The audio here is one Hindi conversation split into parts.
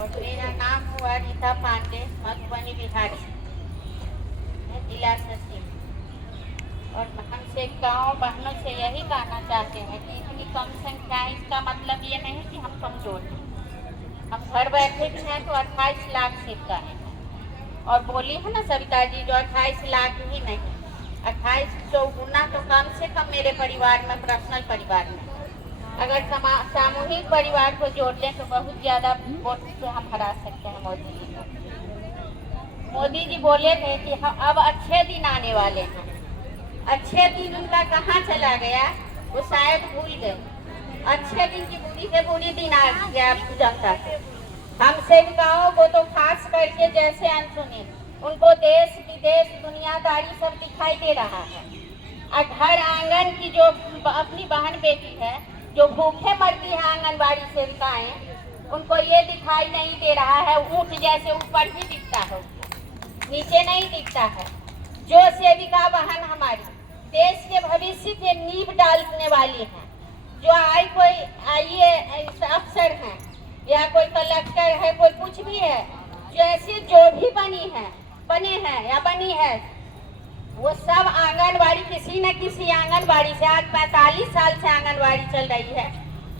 मेरा नाम हुआ रीता पांडे, मधुबनी बिहार से, मैं जिला सचिव। और हमसे गाँव बहनों से यही कहना चाहते हैं कि इतनी कम संख्या है, इसका मतलब ये नहीं कि हम कमजोर हैं। हम घर बैठे भी हैं तो 28 लाख सीट का है। और बोली है ना सविता जी, जो 28 लाख ही नहीं, 28 चौगुना तो कम से कम मेरे परिवार में, पर्सनल परिवार में, अगर सामूहिक परिवार को जोड़ लें तो बहुत ज्यादा वोट से हम हरा सकते हैं मोदी जी को। मोदी जी बोले थे कि हम अब अच्छे दिन आने वाले हैं। अच्छे दिन उनका कहाँ चला गया, वो शायद भूल गए। अच्छे दिन की बुरी से बुरी दिन आ गया जनता से। हम सेविकाओं को तो खास करके जैसे अनसुने, उनको देश विदेश दुनियादारी सब दिखाई दे रहा है। और घर आंगन की जो अपनी बहन बेटी है जो भूखे मरती है, आंगनबाड़ी सेविकाएं, उनको ये दिखाई नहीं दे रहा है। ऊँट जैसे ऊपर ही दिखता है, नीचे नहीं दिखता है। जो सेविका बहन हमारी देश के भविष्य के नींव डालने वाली हैं, जो कोई आईएएस अफसर हैं या कोई कलेक्टर है, कोई कुछ भी है, जैसे जो भी बने हैं या बनी है, वो सब आंगनबाड़ी, किसी न किसी आंगनबाड़ी से, आज 45 साल से आंगनबाड़ी चल रही है।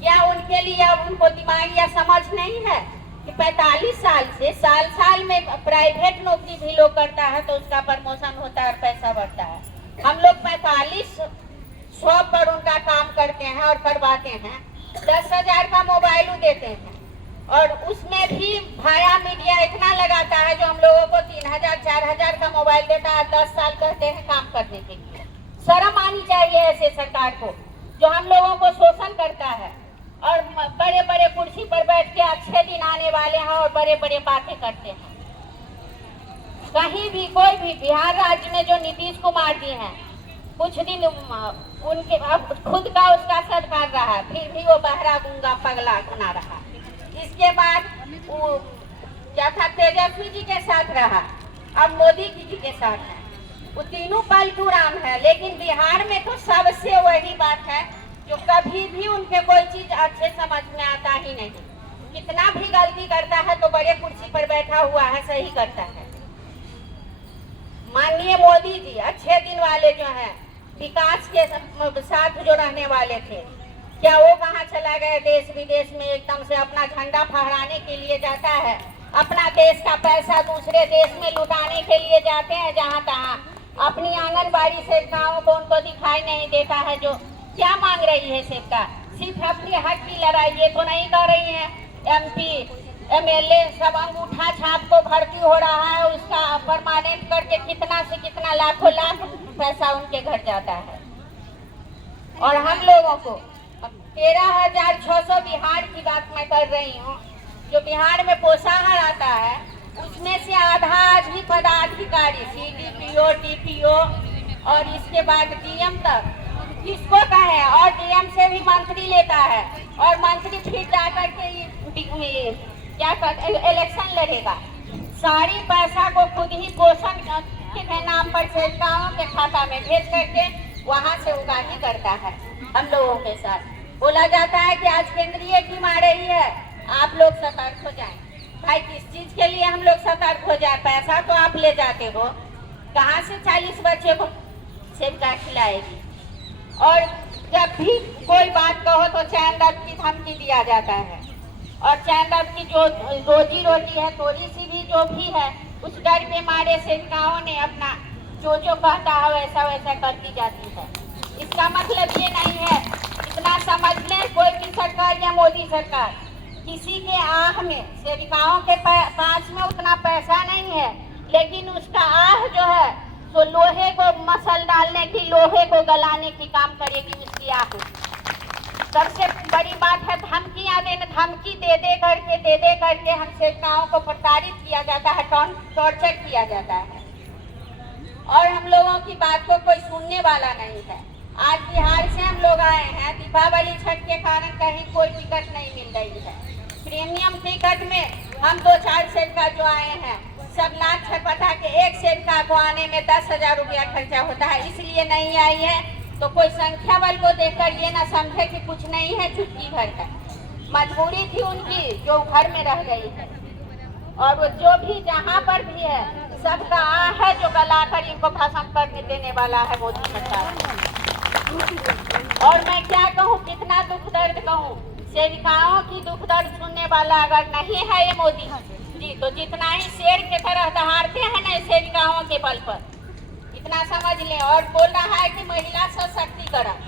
क्या उनके लिए अब उनको दिमाग या समझ नहीं है कि 45 साल से साल में प्राइवेट नौकरी भी लोग करता है तो उसका प्रमोशन होता है और पैसा बढ़ता है। हम लोग 45 पर उनका काम करते हैं और करवाते हैं। 10,000 का मोबाइल देते हैं और उसमें भी भाया मीडिया इतना लगाता है जो हम लोगों को 3,000 4,000 का मोबाइल देता है। 10 साल कहते हैं काम करने के लिए। शर्म आनी चाहिए ऐसे सरकार को जो हम लोगों को शोषण करता है और बड़े बड़े कुर्सी पर बैठ के अच्छे दिन आने वाले हैं और बड़े बड़े बातें करते हैं। कहीं भी कोई भी बिहार राज्य में जो नीतीश कुमार जी हैं, कुछ दिन उनके अब खुद का उसका सद कर रहा है, फिर भी वो बहरा गूंगा पगला बना रहा। इसके बाद वो क्या था, तेजस्वी जी के साथ रहा, अब मोदी जी के साथ है। वो तीनों पलटू राम है। लेकिन बिहार में तो सबसे वही बात है जो कभी भी उनके कोई चीज अच्छे समझ में आता ही नहीं। कितना भी गलती करता है तो बड़े कुर्सी पर बैठा हुआ है, सही करता है। माननीय मोदी जी अच्छे दिन वाले जो हैं, विकास के साथ जो रहने वाले थे, क्या वो कहाँ चला गया? देश विदेश में एकदम से अपना झंडा फहराने के लिए जाता है, अपना देश का पैसा दूसरे देश में लुटाने के लिए जाते हैं जहाँ तहाँ। अपनी आंगनबाड़ी सेविकाओं को उनको दिखाई नहीं देता है। जो क्या मांग रही है सेविका, सिर्फ अपनी हक की लड़ाई, ये तो नहीं कर रही है। MP MLA सब अंगूठा छाप को भर्ती हो रहा है, उसका परमानेंट करके कितना से कितना लाखों लाख पैसा उनके घर जाता है। और हम लोगों को 13,600 बिहार की बात मैं कर रही हूँ, जो बिहार में पोषाहार आता है, उसमें से आधा ही पदाधिकारी CDPO DPO और इसके बाद DM तक किसको कहे, और DM से भी मंत्री लेता है और मंत्री फिर जाकर के क्या कर इलेक्शन लड़ेगा। सारी पैसा को खुद ही पोषण के नाम पर सेविकाओं के खाता में भेज करके वहाँ से उगाही करता है हम लोगों के साथ। बोला जाता है कि आज केंद्रीय टीम आ रही है, आप लोग सतर्क हो जाएं। भाई किस चीज के लिए हम लोग सतर्क हो जाए? पैसा तो आप ले जाते हो, कहाँ से 40 बच्चे को सेविका खिलाएगी? और जब भी कोई बात कहो तो चैन की धमकी दिया जाता है। और चैन की जो रोजी रोटी है, थोड़ी सी भी जो भी है, उस डर के मारे सेविकाओं ने अपना जो कहता है वैसा वैसा करती जाती है। इसका मतलब ये नहीं है, इतना समझ लें, कोई भी सरकार या मोदी सरकार, किसी के आह में, सेविकाओं के पास में उतना पैसा नहीं है, लेकिन उसका आह जो है तो लोहे को मसल डालने की, लोहे को गलाने की काम करेगी उसकी आह। सबसे बड़ी बात है धमकियां देना। धमकी दे दे करके हम सेविकाओं को प्रताड़ित किया जाता है, टॉर्चर किया जाता है और हम लोगों की बात को कोई सुनने वाला नहीं है। आज बिहार से हम लोग आए हैं, दीपावली छठ के कारण कहीं कोई टिकट नहीं मिल रही है। प्रीमियम टिकट में हम 2-4 सेविका जो आए हैं, सब लाख छटपटा के एक सेविका को आने में 10,000 रुपया खर्चा होता है, इसलिए नहीं आई है। तो कोई संख्या बल को देखकर ये ना समझे कि कुछ नहीं है, छुट्टी भर का मजबूरी थी उनकी जो घर में रह गई है। और वो जो भी जहाँ पर भी है सबका है जो गलाकर इनको भस्म कर देने वाला है मोदी सरकार। और मैं क्या कहूँ, कितना दुख दर्द कहूँ, सेविकाओं की दुख दर्द सुनने वाला अगर नहीं है ये मोदी जी, तो जितना ही शेर के तरह दहाड़ते हैं ना सेविकाओं के बल पर, इतना समझ लें। और बोल रहा है कि महिला सशक्तिकरण,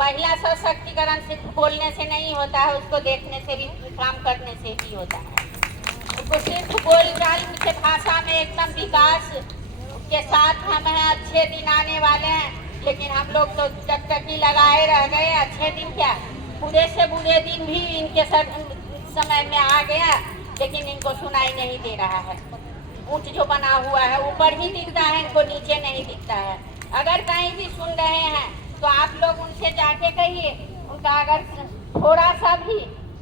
महिला सशक्तिकरण सिर्फ बोलने से नहीं होता है, उसको देखने से भी, काम करने से भी होता है। उसको सिर्फ बोल चाल के भाषा में एकदम विकास के साथ हम हैं, अच्छे दिन आने वाले हैं, लेकिन हम लोग तो जब तक ही लगाए रह गए। अच्छे दिन क्या, बुरे से बुरे दिन भी इनके समय में आ गया, लेकिन इनको सुनाई नहीं दे रहा है। ऊंट जो बना हुआ है ऊपर ही दिखता है, इनको नीचे नहीं दिखता है। अगर कहीं भी सुन रहे हैं तो आप लोग उनसे जाके कहिए, उनका अगर थोड़ा सा भी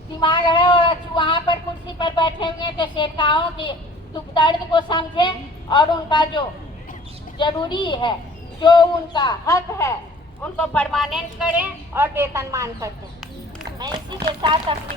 दिमाग है और वहाँ पर कुर्सी पर बैठे हुए तो सेवकाओं के दुख दर्द को समझें और उनका जो जरूरी है, जो उनका हक है, उनको परमानेंट करें और वेतनमान कर दें। मैं इसी के साथ अपनी